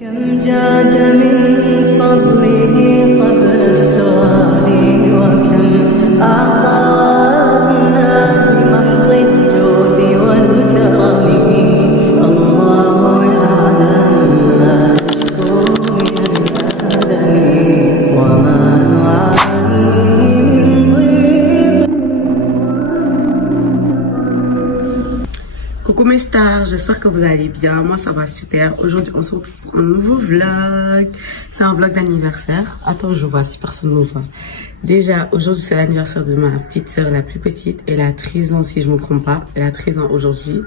كم جاد من فضله قبل السؤال وكم أعطانا بمحض الجود والكرم الله يعلم ما نشكو من الآدم وما نعاني من ضيق. Coucou mes stars, j'espère que vous allez bien, moi ça va super. Aujourd'hui on se retrouve pour un nouveau vlog. C'est un vlog d'anniversaire. Attends, je vois si personne me voit. Déjà aujourd'hui c'est l'anniversaire de ma petite soeur la plus petite. Elle a 13 ans si je ne me trompe pas. Elle a 13 ans aujourd'hui.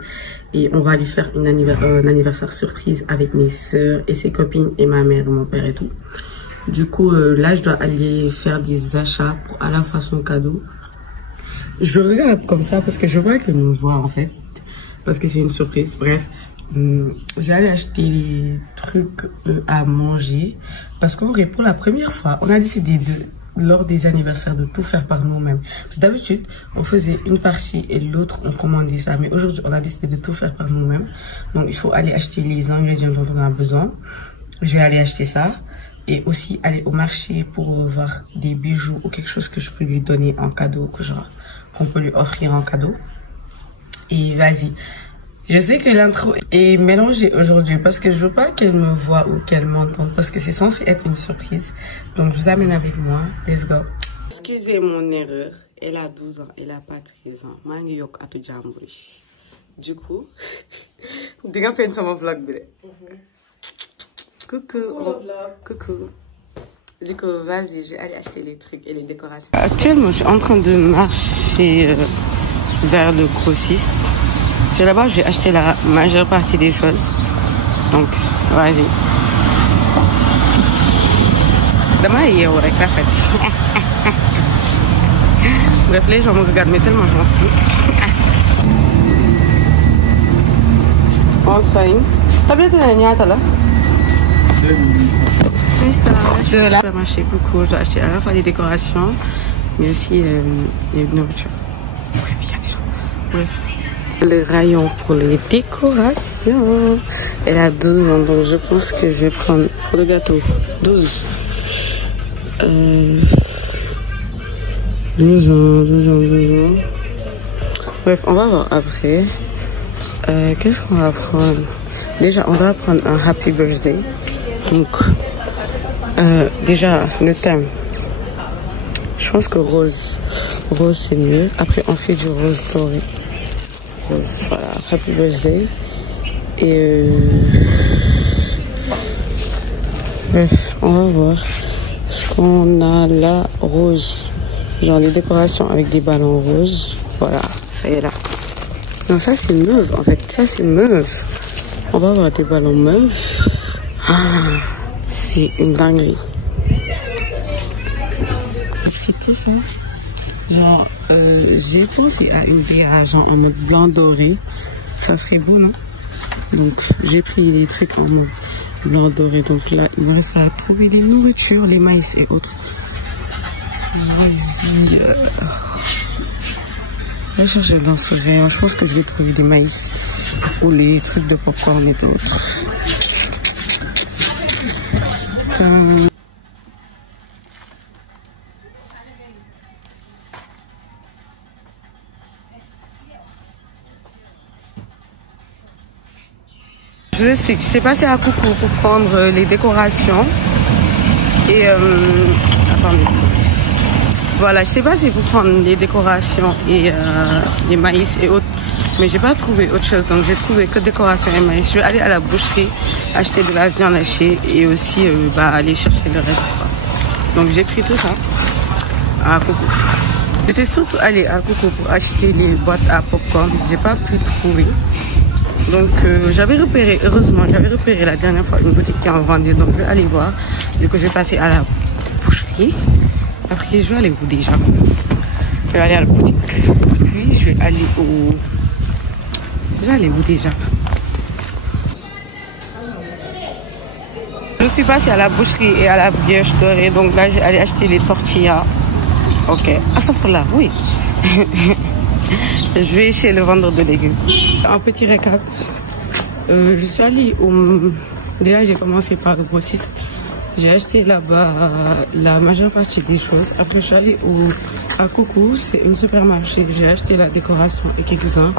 Et on va lui faire un anniversaire surprise avec mes soeurs et ses copines et ma mère, mon père et tout. Du coup là je dois aller faire des achats pour à la fois son cadeau. Je regarde comme ça parce que je vois qu'elle me voit en fait. Parce que c'est une surprise. Bref, je vais aller acheter des trucs à manger. Parce qu'en vrai, pour la première fois, on a décidé lors des anniversaires de tout faire par nous-mêmes. D'habitude, on faisait une partie et l'autre, on commandait ça. Mais aujourd'hui, on a décidé de tout faire par nous-mêmes. Donc, il faut aller acheter les ingrédients dont on a besoin. Je vais aller acheter ça. Et aussi aller au marché pour voir des bijoux ou quelque chose que je peux lui donner en cadeau, qu'on peut lui offrir en cadeau. Et vas-y, je sais que l'intro est mélangée aujourd'hui parce que je veux pas qu'elle me voie ou qu'elle m'entende parce que c'est censé être une surprise. Donc je vous amène avec moi, let's go. Excusez mon erreur, elle a 12 ans, elle a pas 13 ans. Mangi yok atu jamburi. Du coup, diga fait sama vlog bi. Coucou, coucou. Du coup, vas-y, je vais aller acheter les trucs et les décorations. Actuellement, je suis en train de marcher vers le grossiste. C'est là-bas, j'ai acheté la majeure partie des choses. Donc, vas-y. Demain, il y aura la fête. Bref, les gens me regardent, mais tellement je m'en fous. Enfin, t'as bien tenu un yata là? Je vais marcher beaucoup. Je dois acheter à la fois des décorations, mais aussi des nourritures. Bref, le rayon pour les décorations. Elle a 12 ans, donc je pense que je vais prendre pour le gâteau 12 ans. Bref, on va voir après. Qu'est-ce qu'on va prendre? Déjà, on va prendre un happy birthday. Donc, déjà, le thème. Je pense que rose c'est mieux. Après on fait du rose doré. Voilà, happy birthday. Et bref, on va voir ce qu'on a là. Rose, genre des décorations avec des ballons roses. Voilà, ça y est là. Non, ça c'est mauve en fait, ça c'est mauve. On va avoir des ballons mauves. Ah, c'est une dinguerie. Tout ça, genre j'ai pensé à une décoration en mode blanc doré, ça serait beau, non? Donc j'ai pris les trucs en mode blanc doré. Donc là il me reste à trouver des nourritures, les maïs et autres. Vas-y, je vais chercher dans ce rayon. Je pense que je vais trouver des maïs ou les trucs de popcorn et d'autres. Je vous explique, je suis passée à Coucou pour prendre les décorations et attendez. Voilà, je suis passée pour prendre les décorations et les maïs et autres, mais j'ai pas trouvé autre chose, donc j'ai trouvé que décorations et maïs. Je vais aller à la boucherie acheter de la viande hachée et aussi aller chercher le reste. Donc j'ai pris tout ça à Coucou. J'étais surtout allée à Coucou pour acheter les boîtes à popcorn, j'ai pas pu trouver. Donc j'avais repéré, heureusement, j'avais repéré la dernière fois une boutique qui en vendait, donc je vais aller voir. Du coup je vais passer à la boucherie. Après je vais aller où déjà? Je vais aller à la boutique. Puis je vais aller au... Je vais aller où déjà? Je suis passée à la boucherie et à la brioche dorée, donc là je vais aller acheter les tortillas. Ok, à ce point là, oui. Je vais chez le vendeur de légumes. Un petit récap. Je suis allée Déjà, j'ai commencé par le grossiste. J'ai acheté là-bas la majeure partie des choses. Après, je suis allée à Coucou, c'est un supermarché. J'ai acheté la décoration et quelques-uns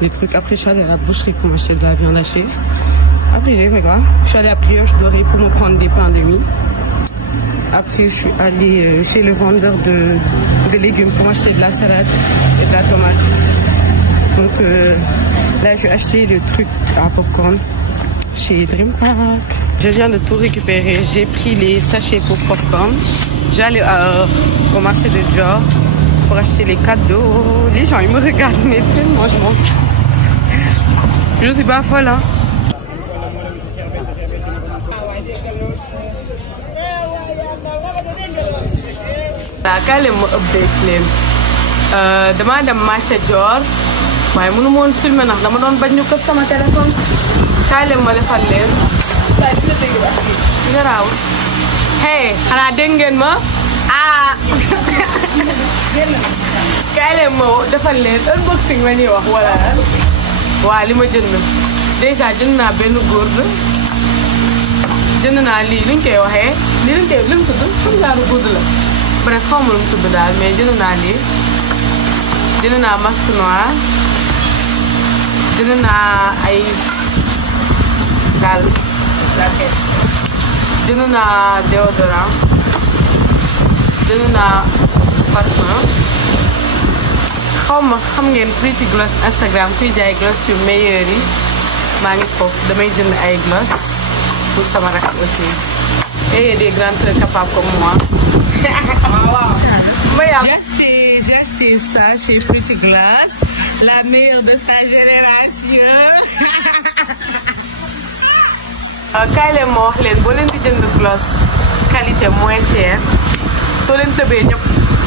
des trucs. Après, je suis allée à la boucherie pour m'acheter de la viande hachée. Après, j'ai fait quoi? Je suis allée à Brioche Dorée pour me prendre des pains de mie. Après, je suis allée chez le vendeur de légumes pour m'acheter de la salade et de la tomate. Donc là, je vais acheter le truc à popcorn chez Dream Park. Je viens de tout récupérer. J'ai pris les sachets pour popcorn. J'allais au marché de Dior pour acheter les cadeaux. Les gens, ils me regardent, mais moi, je m'en fous. Je suis pas folle, hein. Kaay leen ma update leen damaa dem marché Dior waaye mënu ma woon filmer ndax dama doon bañ ñu këf sama téléphone. Kaay leen ma defal leen. Garaaw. Hey xanaa dégg ngeen ma ah. Kaay leen ma defal leen unboxing la ñuy wax wala waa li ma jënd déjà jënd naa benn gourde jënd naa lii luñ koy waxee lii luñ koy luñ tudd comme genre gourde la. Bref, xaw ma lu mu tudd daal mais jënd naa lii jënd naa masque noir jënd naa ay daal jënd naa déodorant jënd naa parfum xaw ma xam ngeen Pretty Gloss Instagram kuy jaay gloss yu meilleur yi maa ngi foofu damay jënd ay gloss pour sama rak aussi et des grandes sœurs capables comme moi. J'ai acheté ça chez Pretty Gloss, la meilleure de sa génération. Kaay leen ma wax leen boo leen di jënd gloss qualité moins chère soo leen tëbee ñëpp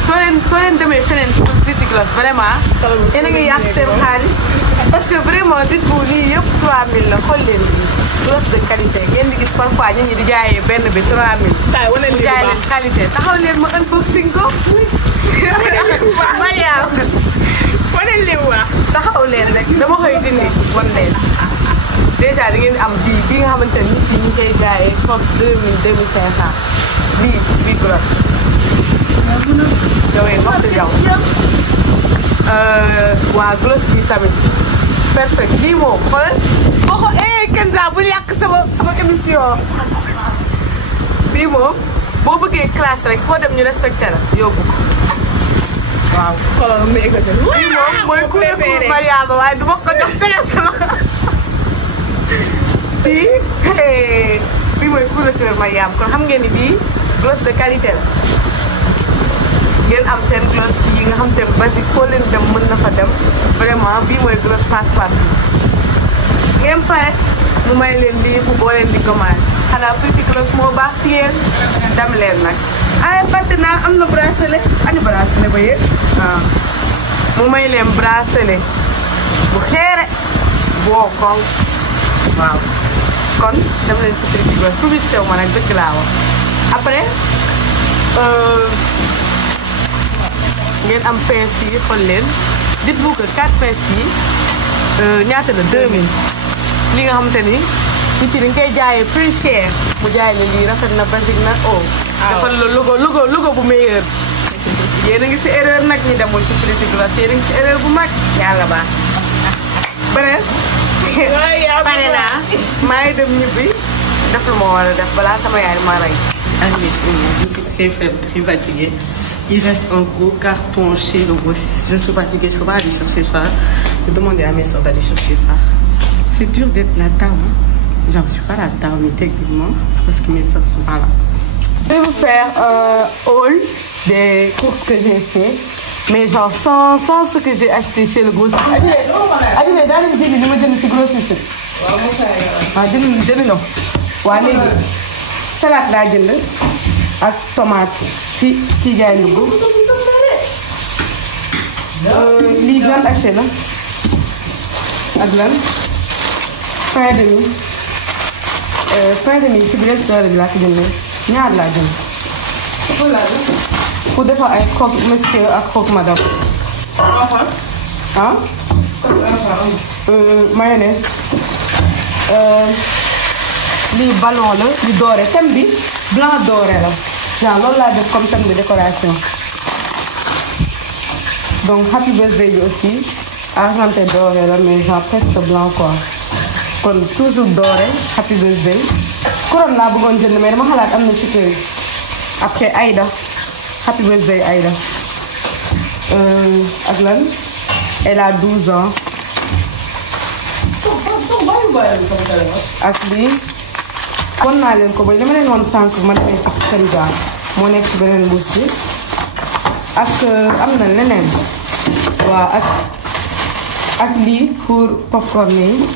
soo leen demee feneen pour Pretty Gloss vraiment yéen a ngi yàq seen xaalis parce que vraiment dites-vous lii yëpp 3000 la xool leen lii gloss de qualité ngeen di gis parfois nit ñi di jaayee benn bi 3000. di jaay leen qualité taxaw leen ma unboxing ko. Mariam wane leen wax taxaw leen rek dama koy dindi wan leen. Déjà da ngeen am bii nga xamante ne nit ñi ñu koy jaayee je pense 2500 bii gloss. yow waa gloss bi tamit perfect lii moom xoolal boo ko Kenza bul yàq sama émission bii moom boo bëggee classe rek foo dem ñu respecté la yóbbu ko waaw xoolal ma bii moom mooy couleur pour Mariama waaye du ma ko jox tege sama bii mooy couleur Mariam kon xam ngeen ni bii gloss de qualité la ngeen am seen gloss yi nga xam te basique foo leen dem mën na fa dem vraiment bii mooy gloss passe-partout ngeen pare mu may leen lii bu boo leen di gommage xanaa Pretty Gloss moo baax si yéen dem leen nag ay fàtte naa am na bracelet ani bracelet ba yéen waaw mu may leen bracelet bu xeere boo koŋ waaw kon dem leen si Pretty Gloss publicité wu ma nag dëgg laa wax après ngeen am pince yi xool leen dites-vous que 4 pinces yi ñaata la 2000 li nga xamante ni nit yi dañ koy jaayee plus cher mu jaay la lii rafet na basique na defal la logo bu meilleur yéen a ngi si erreur nag ñi demul ci Pretty Gloss yéen a ngi si erreur bu mag yàlla baax bref pare naa maa ngi dem ñibbi def lu ma war a def balaa sama yaay ma rey. Arrivé chez moi, je suis très faible, très fatiguée. Il reste un gros carton chez le grossiste. Je suis fatiguée, je ne peux pas aller chercher ça. Je vais demander à mes soeurs d'aller chercher ça. C'est dur d'être la table. Genre, je ne suis pas la table, mais techniquement, parce que mes soeurs sont pas là. Je vais vous faire un haul des courses que j'ai fait, mais genre sans ce que j'ai acheté chez le grossiste. Adine, dans le jëli li ma jënd ci grossiste. waaw jënd na waa léegi salade laa jënd ak tomate ci kii jaay ndugg. lii viande hachée la ak lan pain de mie si Brioche Dorée bi laa ko jëndee ñaar laa jënd pour defar ay croque monsieur ak croque madame. ah mayonnaise lii ballon la yu doré thème bi blanc doré la genre loolu laa def comme thème de décoration. Donc happy birthday bi aussi argenté doré la mais genre presque blanc quoi. Kon toujours doré happy birthday. Couronne laa bëggoon jënd mais dama xalaat am na ci kër yi. Après Aïda happy birthday Aïda. Ak lan elle a 12 ans. Ak lii kon naa leen ko ba dama leen woon sànq ma demee si seen gaal moo nekk ci beneen mbuus bi ak am na leneen waaw ak lii pour popcorn yi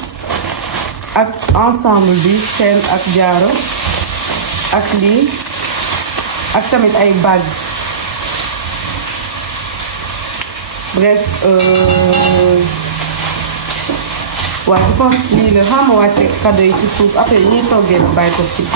ak ensemble bi chaîne ak jaaro ak lii ak tamit ay bague bref waaw je pense lii la xam nga wàcce cadeau yi ci suuf après ñuy toggee ba bàyyi ko fii.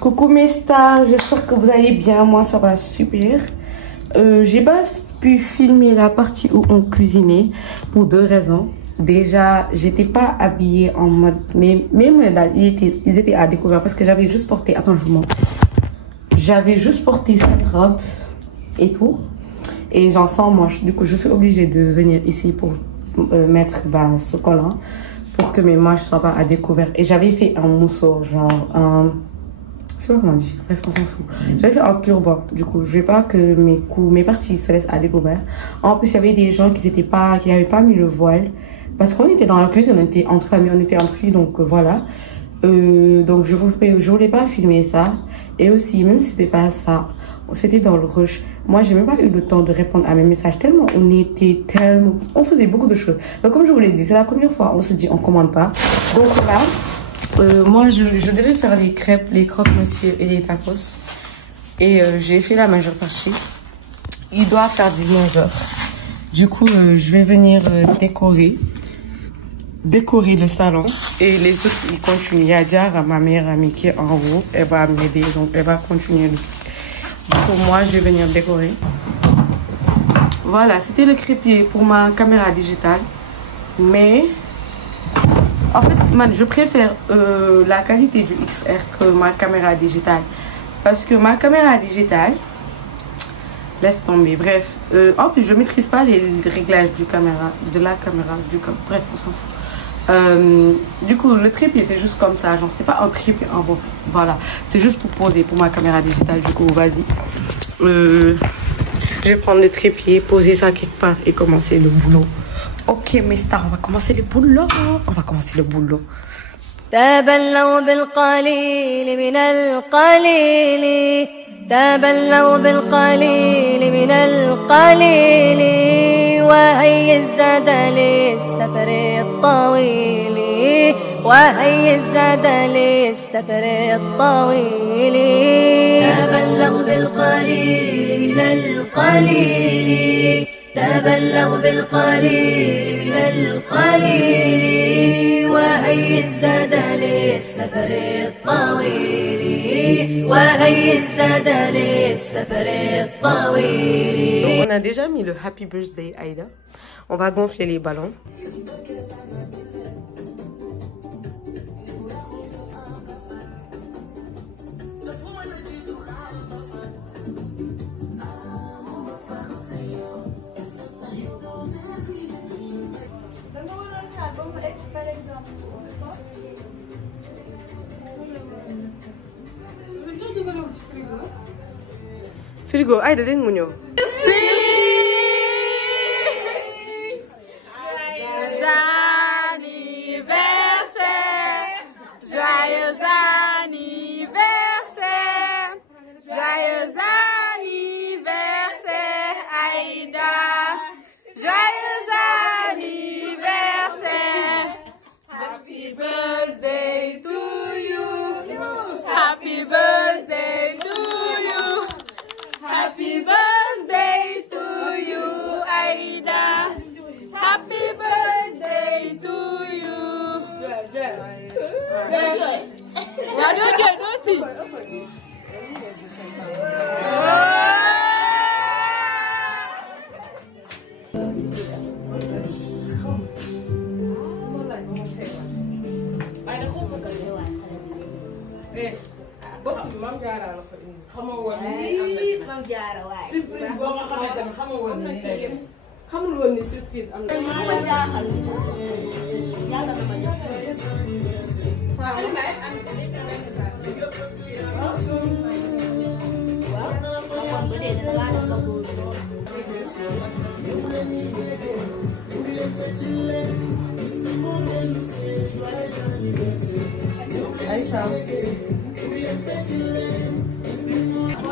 Coucou mes stars, j'espère que vous allez bien. Moi ça va super. J'ai pas pu filmer la partie où on cuisinait pour deux raisons. Déjà, j'étais pas habillée en mode... Mais même ils étaient à découvert parce que j'avais juste porté... Attends, je vous montre. J'avais juste porté cette robe et tout. Et j'en sens moche. Du coup, je suis obligée de venir ici pour mettre ce collant. Pour que mes manches soient pas à découvert. Et j'avais fait un mousseau, genre un... Je sais pas comment on dit. Bref, on s'en fout. J'avais fait un turban. Du coup, je veux pas que mes parties se laissent à découvert. En plus, il y avait des gens qui n'avaient pas mis le voile. Parce qu'on était dans la cuisine, on était entre familles, on était entre filles, donc voilà. Donc je voulais pas filmer ça. Et aussi, même si c'était pas ça, c'était dans le rush. Moi, j'ai même pas eu le temps de répondre à mes messages. Tellement on faisait beaucoup de choses. Donc comme je vous l'ai dit, c'est la première fois, on se dit, on commande pas. Donc là, moi, je devais faire les crêpes, les croque-monsieur et les tacos. Et j'ai fait la majeure partie. Il doit faire 19h. Du coup, je vais venir décorer le salon et les autres ils continuent. Il y a Diara, ma meilleure amie qui est en haut, elle va m'aider, donc elle va continuer. Du coup moi je vais venir décorer. Voilà, c'était le crépier pour ma caméra digitale, mais en fait man, je préfère la qualité du XR que ma caméra digitale parce que ma caméra digitale laisse tomber. Bref, en plus je maîtrise pas les réglages de la caméra, bref on s'en fout. Du coup le trépied c'est juste comme ça, genre c'est pas un trépied en bon, voilà, c'est juste pour poser pour ma caméra digitale. Du coup vas-y, je vais prendre le trépied, poser ça quelque part et commencer le boulot. Ok mes stars, on va commencer le boulot. تبلوا بالقليل من القليل تبلوا بالقليل من القليل وهي الزاد للسفر الطويل وهي الزاد للسفر الطويل تبلوا بالقليل من القليل تبلوا بالقليل من القليل وهي الزاد للسفر الطويل وهي الزاد للسفر الطويل. On a déjà mis le Happy Birthday Aïda. On va gonfler les ballons. Frigo, Aïda dégg mu ñëw. Joyeux anniversaire, joyeux anniversaire Aïda, joyeux anniversaire, happy birthday to you, happy birthday to you, happy birthday to you Aïda, happy birthday to you. Why don't you don't see? box bi Mame Diarra la ko indi xamoo woon ni Mame Diarra waay surprise boo nga xamee tamit xamoo woon ni lay dem xamul woon ni surprise am na ma jaaxal yàlla na ma jox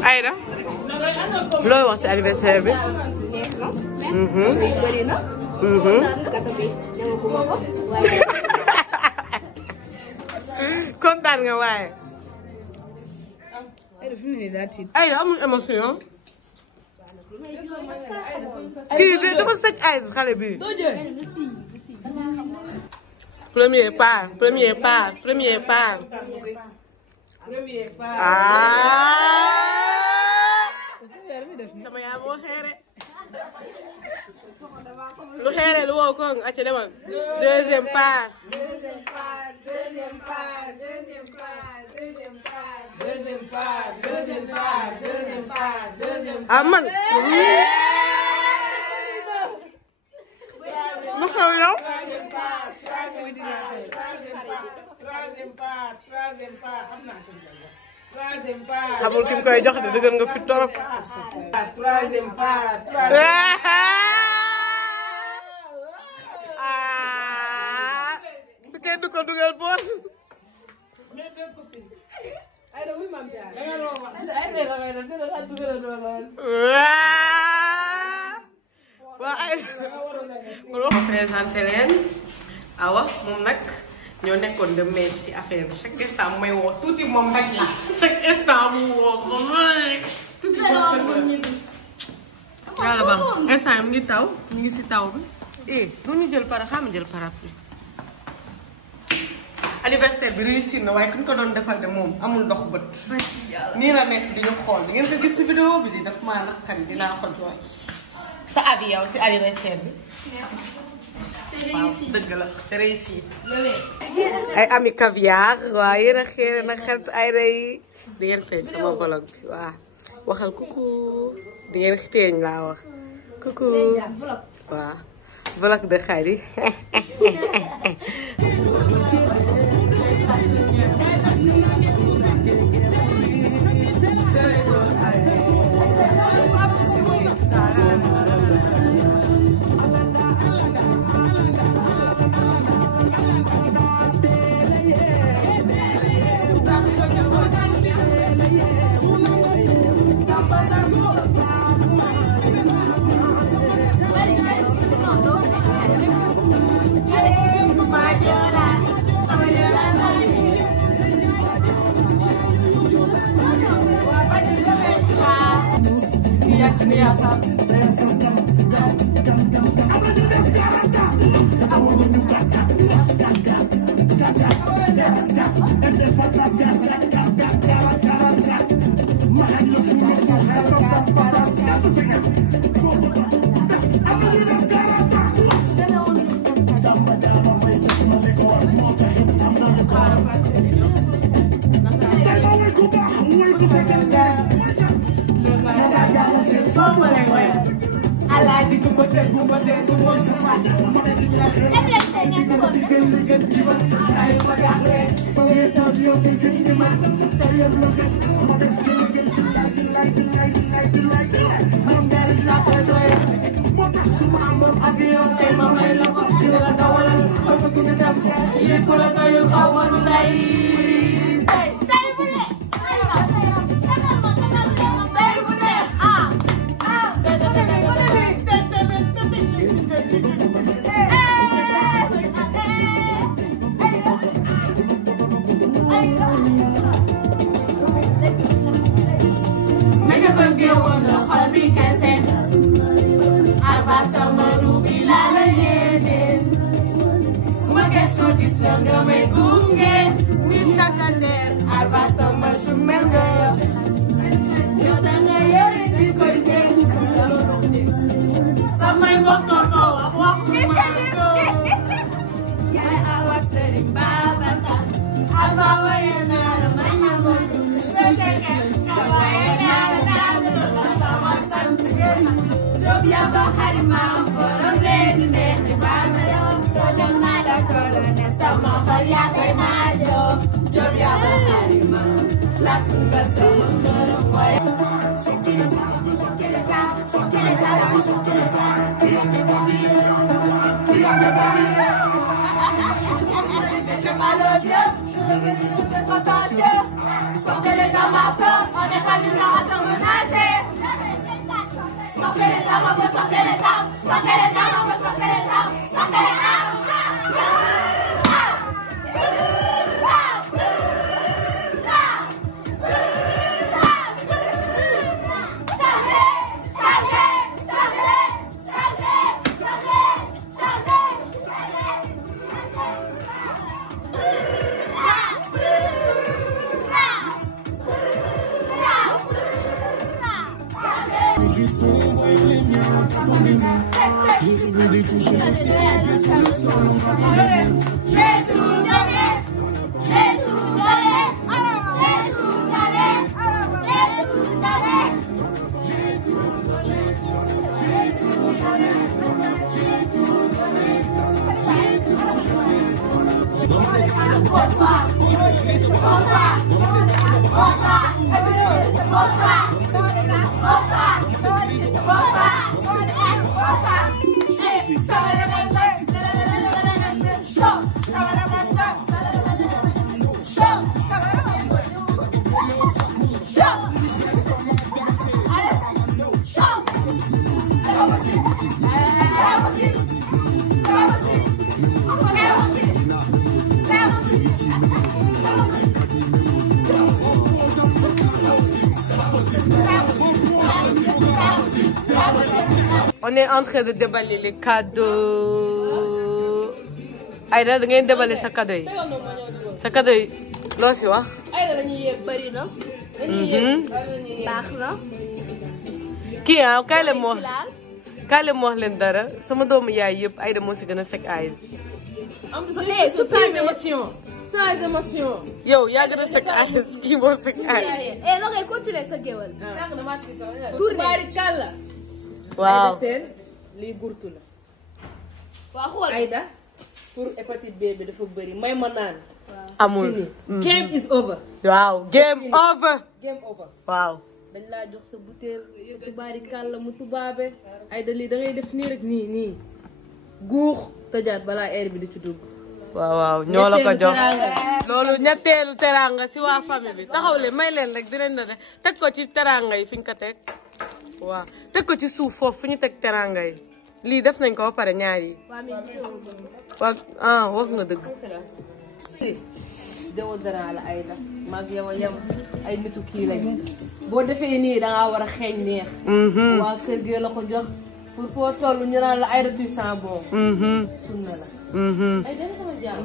Aïda looy wax ci anniversaire bi. kontaan nga waaye. Aïda amul émotion. kii de dafa sëcc ay xale bi. premier pas. sama yaa boo xeere. lu xeere lu wow ko acca demal. deuxième pas. ah man. lu xew yow. xamul ki mu koy jox de dëgër nga fi torop. troisième pas. du kenn du ko dugal boos. waa ay. ma présenté leen Awa moom nag. ñoo nekkoon de mais si affaire bi chaque instant may woo tuuti moom rek la chaque instant mu woo moom tuuti moom yàlla ba instant mu ngi taw mu ngi si taw bi noonu ñu jël xaama jël parapluie anniversaire bi réussir na waaye ku ñu ko doon defal de moom amul ndox bët nii la nekk di ñu xool di ngeen ko gis si vidéo bi di daf maa naqari dinaa ko jooy sa avis yow si anniversaire bi waaw dëgg la c'est réussi. ay ami caviar waaw yéen a xeere nag xarit ay rey di ngeen feeñ sama vlog bi waaw waxal coucou di ngeen feeñ laa wax coucou waaw vlog de Khady. Gonna make Sortez les armes à feu, on n'est pas du genre à se menacer. Sortez les armes à feu, sortez les armes, sortez les armes à feu, sortez les armes, sortez les armes. On est en train de déballer les cadeaux. Aïda, da ngay déballer sa cadeau yi. Sa cadeau yi loo si wax. Aïda dañuy yéeg bari na. dañuy yéeg baax na. Kii ah kaay leen ma wax leen dara sama doomu yaay yëpp Aïda moo si gën a sec eyes. Sans émotion. Sans émotion. Yow yaa gën a sec eyes kii moo sec eyes. Noo ngay continuer sa géwal. Waaw. lii gurtu la. waa xool Aïda pour hépatite B bi dafa bëri may ma naan. amul. Game is over. waaw game over. Game over. waaw. dañ laa jox sa butéel tubaari kàlla mu tubaabe. Aïda lii da ngay def nii rek nii guux tëjaat balaa air bi di ci dugg. waaw ñoo la ko jox loolu ñetteelu teranga si waa famille bi taxaw leen may leen rek dinañ la def teg ko ci teranga yi fi ñu ko teg waaw teg ko ci suuf foofu fu ñu teg teranga yi lii def nañ ko ba pare ñaar yi waaw wax nga dëgg. déodorant la Aïda maag yow a yem ay nitu kii lañ boo defee nii dangaa war a xeeñ neex. waa kër gi la ko jox pour foo toll ñu naan la Aïda tu sens bon. sunna la.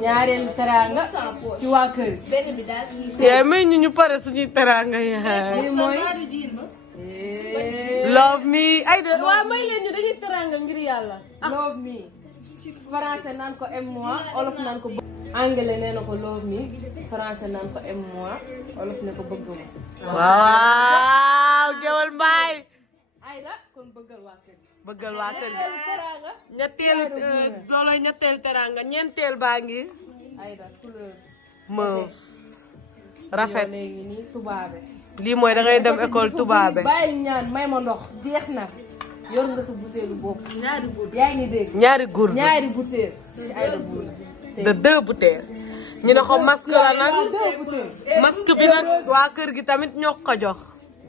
ñaareelu teranga ci waa kër gi. benn bi daal yaay may ñu pare suñuy teranga yaay. lii mooy. love me Aïda waaw may leen ñu dañuy teranga ngir yàlla. love me français naan ko aime-moi olof naan ko anglais nee na ko love me français naan ko aime-moi olof ne ko bëgg ma. waaw Géwal Mbaay. Aïda kon bëggal waa kër gi. bëggal waa kër gi. teranga. ñetteel looloy ñetteel teranga ñeenteel baa ngi. Aïda couleur. mauve. rafet léegi nii tubaabe. lii mooy da ngay dem école tubaabe. bàyyi ñaan may ma ndox jeex na yor nga sa butéelu bopp. ñaari gur yaa ngi dégg. ñaari gourde ñaari butéel. Aïda buur de 2 bouteilles. ñu ne ko masque la nag masque bi nag waa kër gi tamit ñoo ko jox.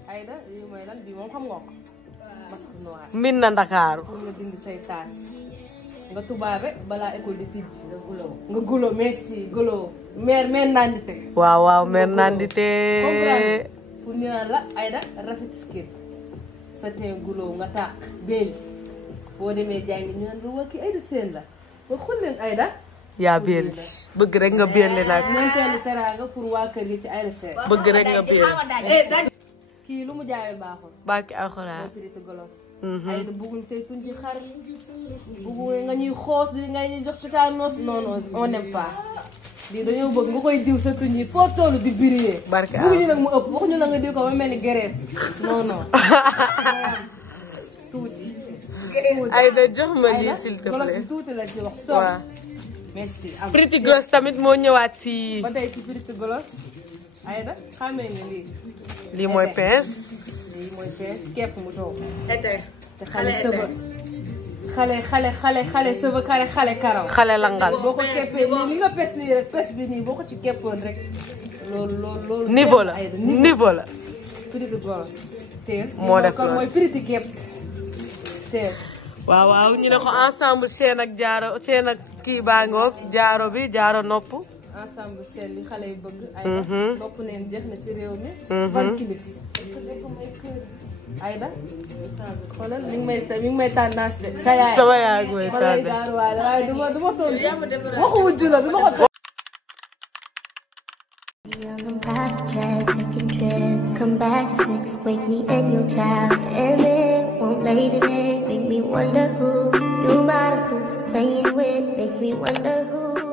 Aïda lii mooy lan bii moom xam nga ko masque noir. min na Ndakaaru. pour nga dindi say tache nga tubaabe balaa école di tijji nga gulo merci gulo mère nandite. waaw mère nandite. pour ñu naan la Aïda rafet skin sa teen gulo nga tàq belli boo demee jàngi ñu naan la waa kii Aïda seen la ba xool leen Aïda. yaa belli bëgg rek nga belli nag. ñeenteelu teraanga pour waa kër gi ci Aïda seen. bëgg rek nga belli. kii lu mu jaayee baaxul. barki alxuraan. piriti golos. Aïda bëgguñ say tuñ ci xar bëgguñ nga ñuy xoos di nga ñuy jox tétanos non on n'aime pas lii dañoo bëgg nga koy diw sa tuñ yi foo toll di briller. barki bëgguñu nag mu ëpp waxuñu na nga diw ko ba mel ni graisse non tuuti. Aïda jox ma lii s'il te golos plaît. bi tuuti la ci wax soog merci. Pretty Gloss tamit moo ñëwaat si. ba tey ci Pretty Gloss. Aïda xamee nga lii. lii mooy pince. lii mooy pince képp mu toog. été. te xale sëba. xale sëba xale karaw. xale langal. boo ko keppee nii li nga pes nii rek pes bi nii boo ko ci keppoon rek. loolu. niveau la niveau la. Pretty Gloss. teel moo def kon mooy Pretty képp teel. waaw ñu ne ko ensemble chaîne ak jaaro chaîne ak kii baa ngoog jaaro bi jaaro nopp. ensemble chaîne li xale yi bëgg. Aïda nopp neen jeex na ci réew mi. van kilif. Aïda. xoolal mi ngi may tendance de. sama yaay mooy tendance waaye du ma tontu. waxu wujju la du ma ko tontu. On private jets, taking trips. Come back at 6, wake me and your child. And then won't lay today. Make me wonder who you might have been playing with. Makes me wonder who.